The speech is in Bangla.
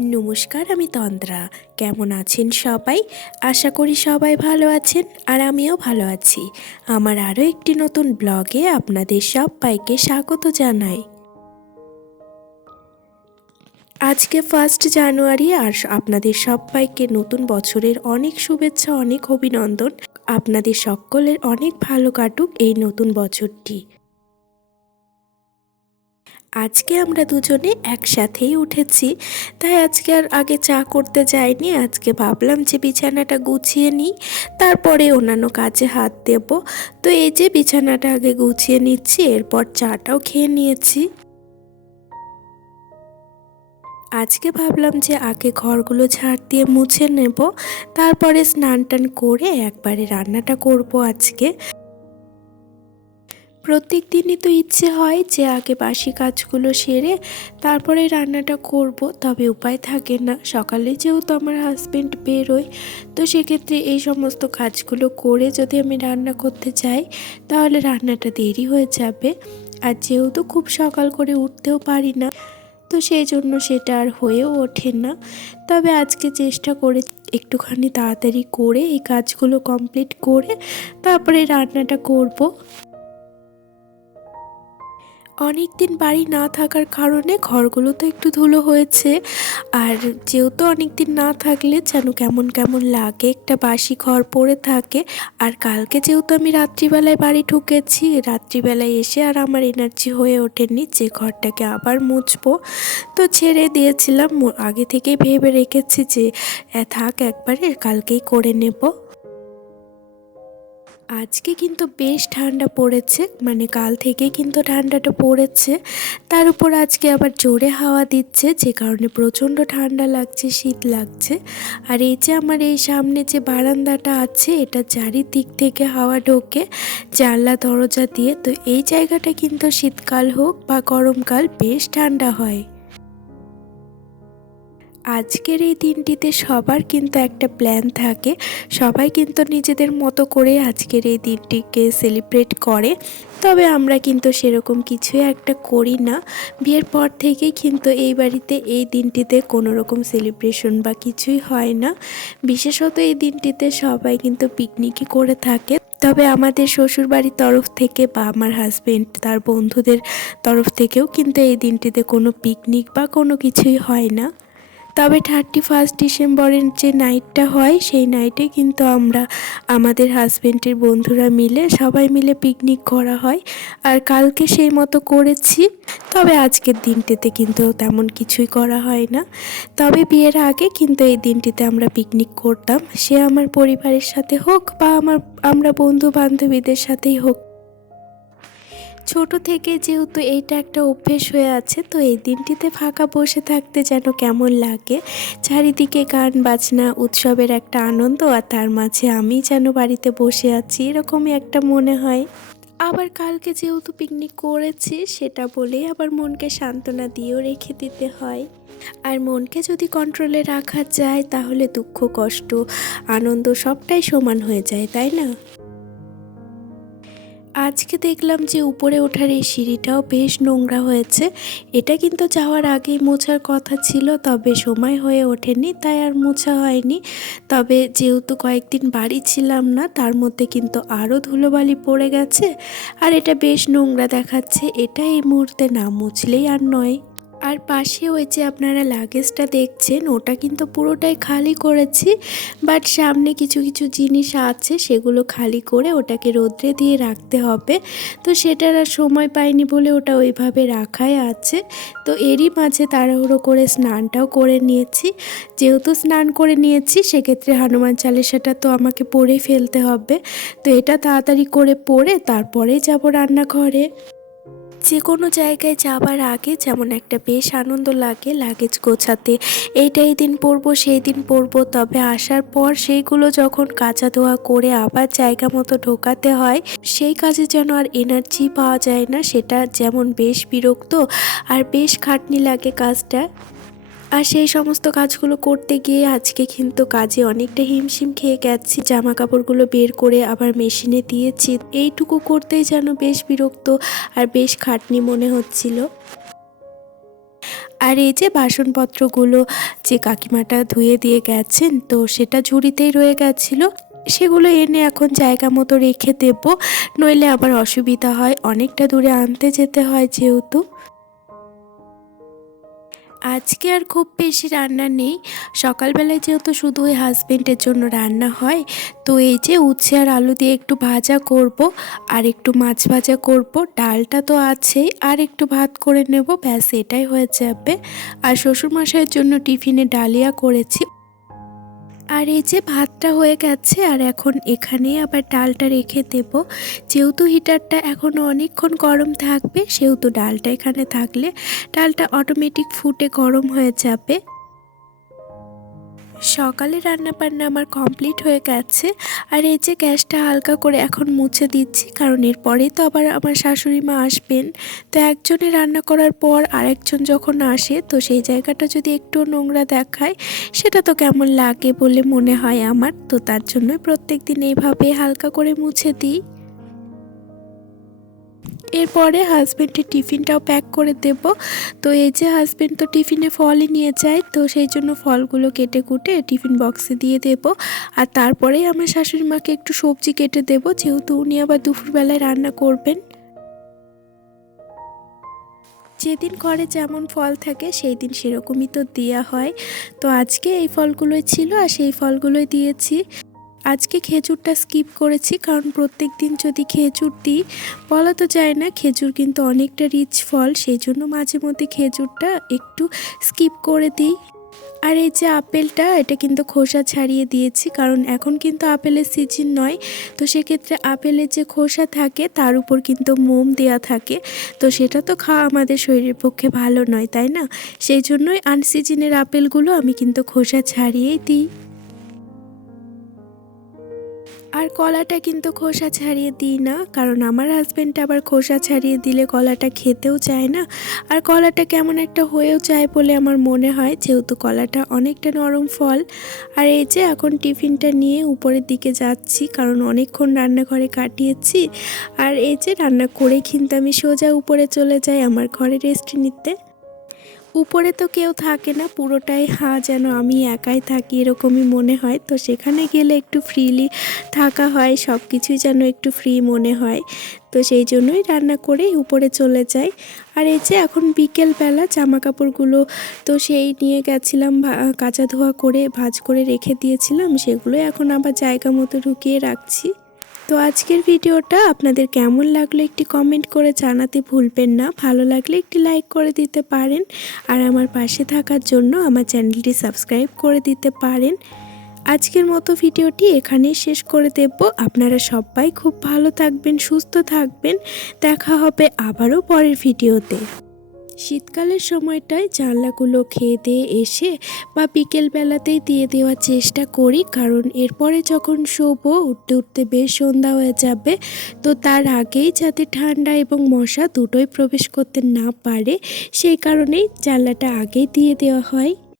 নমস্কার, আমি তন্দ্রা। কেমন আছেন সবাই? আশা করি সবাই ভালো আছেন, আর আমিও ভালো আছি। আমার আরও একটি নতুন ব্লগে আপনাদের সবাইকে স্বাগত জানাই। আজকে 1 জানুয়ারি, আর আপনাদের সবাইকে নতুন বছরের অনেক শুভেচ্ছা, অনেক অভিনন্দন। আপনাদের সকলের অনেক ভালো কাটুক এই নতুন বছরটি। আজকে আমরা দুজনে একসাথেই উঠেছি, তাই আজকে আর আগে চা করতে যাইনি। আজকে ভাবলাম যে বিছানাটা গুছিয়ে নিই, তারপরে অন্যান্য কাজে হাত দেব। তো এই যে বিছানাটা আগে গুছিয়ে নিচ্ছি, এরপর চাটাও খেয়ে নিয়েছি। আজকে ভাবলাম যে আগে ঘরগুলো ঝাড় দিয়ে মুছে নেব, তারপরে স্নান টান করে একবারে রান্নাটা করব আজকে। প্রত্যেক দিনই তো ইচ্ছে হয় যে আগে বাসি কাজগুলো সেরে তারপরে রান্নাটা করব, তবে উপায় থাকে না। সকালে যেহেতু আমার হাজবেন্ড বেরোয়, তো সেক্ষেত্রে এই সমস্ত কাজগুলো করে যদি আমি রান্না করতে যাই তাহলে রান্নাটা দেরি হয়ে যাবে। আর যেহেতু খুব সকাল করে উঠতেও পারি না, তো সেই জন্য সেটা আর হয়েও ওঠে না। তবে আজকে চেষ্টা করে একটুখানি তাড়াতাড়ি করে এই কাজগুলো কমপ্লিট করে তারপরে রান্নাটা করব। অনেক দিন বাড়ি না থাকার কারণে ঘরগুলো তো একটু ধুলো হয়েছে। আর যেহেতু অনেক দিন না থাকলে যেন কেমন কেমন লাগে, একটা বাসি ঘর পড়ে থাকে। আর কালকে যেহেতু আমি রাত্রিবেলায় বাড়ি ঢুকেছি, রাত্রিবেলায় এসে আর আমার এনার্জি হয়ে ওঠেনি যে ঘরটাকে আবার মুছবো, তো ছেড়ে দিয়েছিলাম। আগে থেকেই ভেবে রেখেছি যে থাক, একবারে কালকেই করে নেব। আজকে কিন্তু বেশ ঠান্ডা পড়েছে, মানে কাল থেকেই কিন্তু ঠান্ডাটা পড়েছে। তার উপর আজকে আবার জোরে হাওয়া দিচ্ছে, যে কারণে প্রচণ্ড ঠান্ডা লাগছে, শীত লাগছে। আর এই যে আমার এই সামনে যে বারান্দাটা আছে, এটা চারিদিক থেকে হাওয়া ঢোকে জানলা দরজা দিয়ে। তো এই জায়গাটা কিন্তু শীতকাল হোক বা গরমকাল বেশ ঠান্ডা হয়। আজকের এই দিনটিতে সবার কিন্তু একটা প্ল্যান থাকে, সবাই কিন্তু নিজেদের মতো করে আজকের এই দিনটিকে সেলিব্রেট করে। তবে আমরা কিন্তু সেরকম কিছুই একটা করি না। বিয়ের পর থেকেই কিন্তু এই বাড়িতে এই দিনটিতে কোনো রকম সেলিব্রেশন বা কিছুই হয় না। বিশেষত এই দিনটিতে সবাই কিন্তু পিকনিকই করে থাকে। তবে আমাদের শ্বশুরবাড়ির তরফ থেকে বা আমার হাজবেন্ড তার বন্ধুদের তরফ থেকেও কিন্তু এই দিনটিতে কোনো পিকনিক বা কোনো কিছুই হয় না। তবে 31 ডিসেম্বরের যে নাইটটা হয়, সেই নাইটে কিন্তু আমরা আমাদের হাজবেন্ডের বন্ধুরা মিলে সবাই মিলে পিকনিক করা হয়। আর কালকে সেই মতো করেছি। তবে আজকের দিনটিতে কিন্তু তেমন কিছুই করা হয় না। তবে বিয়ের আগে কিন্তু এই দিনটিতে আমরা পিকনিক করতাম, সে আমার পরিবারের সাথে হোক বা আমরা বন্ধু বান্ধবীদের সাথেই হোক। ছোট থেকে যেহেতু এইটা একটা অভ্যেস হয়ে আছে, তো এই দিনটিতে ফাঁকা বসে থাকতে যেন কেমন লাগে। চারিদিকে গান বাজনা, উৎসবের একটা আনন্দ, আর তার মাঝে আমি যেন বাড়িতে বসে আছি, এরকমই একটা মনে হয়। আবার কালকে যেহেতু পিকনিক করেছি, সেটা বলেই আবার মনকে সান্ত্বনা দিয়েও রেখে দিতে হয়। আর মনকে যদি কন্ট্রোলে রাখা যায় তাহলে দুঃখ কষ্ট আনন্দ সবটাই সমান হয়ে যায়, তাই না? আজকে দেখলাম যে উপরে ওঠার এই সিঁড়িটাও বেশ নোংরা হয়েছে। এটা কিন্তু যাওয়ার আগেই মোছার কথা ছিল, তবে সময় হয়ে ওঠেনি, তাই আর মোছা হয়নি। তবে যেহেতু কয়েকদিন বাড়ি ছিলাম না, তার মধ্যে কিন্তু আরও ধুলোবালি পড়ে গেছে, আর এটা বেশ নোংরা দেখাচ্ছে। এটা এই মুহূর্তে না মুছলেই আর নয়। আর পাশে ওই যে আপনারা লাগেজটা দেখছেন, ওটা কিন্তু পুরোটাই খালি করেছি। বাট সামনে কিছু কিছু জিনিস আছে, সেগুলো খালি করে ওটাকে রোদ্রে দিয়ে রাখতে হবে। তো সেটার আর সময় পাইনি বলে ওটা ওইভাবে রাখাই আছে। তো এরই মাঝে তাড়াহুড়ো করে স্নানটাও করে নিয়েছি। যেহেতু স্নান করে নিয়েছি, সেক্ষেত্রে হনুমান চালিসাটা তো আমাকে পড়েই ফেলতে হবে। তো এটা তাড়াতাড়ি করে পড়ে তারপরেই যাব রান্নাঘরে। যে কোনো জায়গায় যাবার আগে যেমন একটা বেশ আনন্দ লাগে লাগেজ গোছাতে, এইটা এই দিন পরবো সেই দিন পরবো, তবে আসার পর সেইগুলো যখন কাচা ধোয়া করে আবার জায়গা মতো ঢোকাতে হয়, সেই কাজে যেন আর এনার্জি পাওয়া যায় না। সেটা যেমন বেশ বিরক্ত আর বেশ খাটনি লাগে কাজটা। আর সেই সমস্ত কাজগুলো করতে গিয়ে আজকে কিন্তু কাজে অনেকটা হিমশিম খেয়ে গেছি। জামা কাপড়গুলো বের করে আবার মেশিনে দিয়েছি, এইটুকু করতেই যেন বেশ বিরক্ত আর বেশ খাটনি মনে হচ্ছিল। আর এই যে বাসনপত্রগুলো যে কাকিমাটা ধুয়ে দিয়ে গেছেন, তো সেটা ঝুড়িতেই রয়ে গেছিলো, সেগুলো এনে এখন জায়গা মতো রেখে দেব, নইলে আবার অসুবিধা হয়, অনেকটা দূরে আনতে যেতে হয় যেহেতু। আজকে আর খুব বেশি রান্না নেই, সকালবেলায় যেহেতু শুধু ওই হাজবেন্ডের জন্য রান্না হয়, তো এই যে উচ্ছে আর আলু দিয়ে একটু ভাজা করব, আর একটু মাছ ভাজা করব, ডালটা তো আছেই, আর একটু ভাত করে নেব, ব্যাস এটাই হয়ে যাবে। আর শ্বশুরমশাইয়ের জন্য টিফিনে ডালিয়া করেছি। আর এই যে ভাতটা হয়ে গেছে, আর এখন এখানেই আবার ডালটা রেখে দেব, যেহেতু হিটারটা এখনও অনেকক্ষণ গরম থাকবে, সেহেতু ডালটা এখানে থাকলে ডালটা অটোমেটিক ফুটে গরম হয়ে যাবে। সকালে রান্নাবান্না আমার কমপ্লিট হয়ে গেছে, আর এই যে গ্যাসটা হালকা করে এখন মুছে দিচ্ছি, কারণ এরপরেই তো আবার আমার শাশুড়ি মা আসবেন। তো একজনে রান্না করার পর আরেকজন যখন আসে, তো সেই জায়গাটা যদি একটু নোংরা দেখায়, সেটা তো কেমন লাগে বলে মনে হয় আমার, তো তার জন্যই প্রত্যেক দিন এইভাবে হালকা করে মুছে দিই। এরপরে হাজব্যান্ডের টিফিনটাও প্যাক করে দেব। তো এই যে হাজব্যান্ড তো টিফিনে ফলই নিয়ে যায়, তো সেই জন্য ফলগুলো কেটে কুটে টিফিন বক্সে দিয়ে দেব। আর তারপরেই আমার শাশুড়ি মাকে একটু সবজি কেটে দেব, যেহেতু উনি আবার দুপুরবেলায় রান্না করবেন। যেদিন ঘরে যেমন ফল থাকে সেই দিন সেরকমই তো দেওয়া হয়। তো আজকে এই ফলগুলোই ছিল আর সেই ফলগুলোই দিয়েছি। আজকে খেজুরটা স্কিপ করেছি, কারণ প্রত্যেক দিন যদি খেজুর দিই, বলা তো যায় না, খেজুর কিন্তু অনেকটা রিচ ফল, সেই জন্য মাঝে মধ্যে খেজুরটা একটু স্কিপ করে দিই। আর এই যে আপেলটা, এটা কিন্তু খোসা ছাড়িয়ে দিয়েছি, কারণ এখন কিন্তু আপেলের সিজন নয়, তো সেক্ষেত্রে আপেলের যে খোসা থাকে তার উপর কিন্তু মোম দেওয়া থাকে, তো সেটা তো খাওয়া আমাদের শরীরের পক্ষে ভালো নয়, তাই না? সেই জন্যই আনসিজনের আপেলগুলো আমি কিন্তু খোসা ছাড়িয়েই দিই। আর কলাটা কিন্তু খোসা ছাড়িয়ে দিই না, কারণ আমার হাজব্যান্ড আবার খোসা ছাড়িয়ে দিলে কলাটা খেতেও চায় না, আর কলাটা কেমন একটা হয়েও যায় বলে আমার মনে হয়, যেহেতু কলাটা অনেকটা নরম ফল। আর এই যে এখন টিফিনটা নিয়ে উপরের দিকে যাচ্ছি, কারণ অনেকক্ষণ রান্নাঘরে কাটিয়েছি, আর এই যে রান্না করে কিন্তু আমি সোজা উপরে চলে যাই আমার ঘরে রেস্ট নিতে। উপরে তো কেউ থাকে না, পুরোটাই যেন আমি একাই থাকি এরকমই মনে হয়, তো সেখানে গেলে একটু ফ্রিলি থাকা হয়, সব কিছুই যেন একটু ফ্রি মনে হয়, তো সেই জন্যই রান্না করে উপরে চলে যাই। আর এই যে এখন বিকেলবেলা জামা কাপড়গুলো তো সেই নিয়ে গেছিলাম, কাচা ধোয়া করে ভাঁজ করে রেখে দিয়েছিলাম, সেগুলো এখন আবার জায়গা মতো ঢুকিয়ে রাখছি। তো আজকের ভিডিওটা আপনাদের কেমন লাগলো একটি কমেন্ট করে জানাতে ভুলবেন না, ভালো লাগলে একটি লাইক করে দিতে পারেন, আর আমার পাশে থাকার জন্য আমার চ্যানেলটি সাবস্ক্রাইব করে দিতে পারেন। আজকের মতো ভিডিওটি এখানেই শেষ করে দেব। আপনারা সবাই খুব ভালো থাকবেন, সুস্থ থাকবেন, দেখা হবে আবারও পরের ভিডিওতে। শীতকালের সময়টায় জানলাগুলো খেয়ে দিয়ে এসে বা বিকেলবেলাতেই দিয়ে দেওয়ার চেষ্টা করি, কারণ এরপরে যখন শোবো উঠতে উঠতে বেশ সন্ধ্যা হয়ে যাবে, তো তার আগেই যাতে ঠান্ডা এবং মশা দুটোই প্রবেশ করতে না পারে, সেই কারণেই জানলাটা আগেই দিয়ে দেওয়া হয়।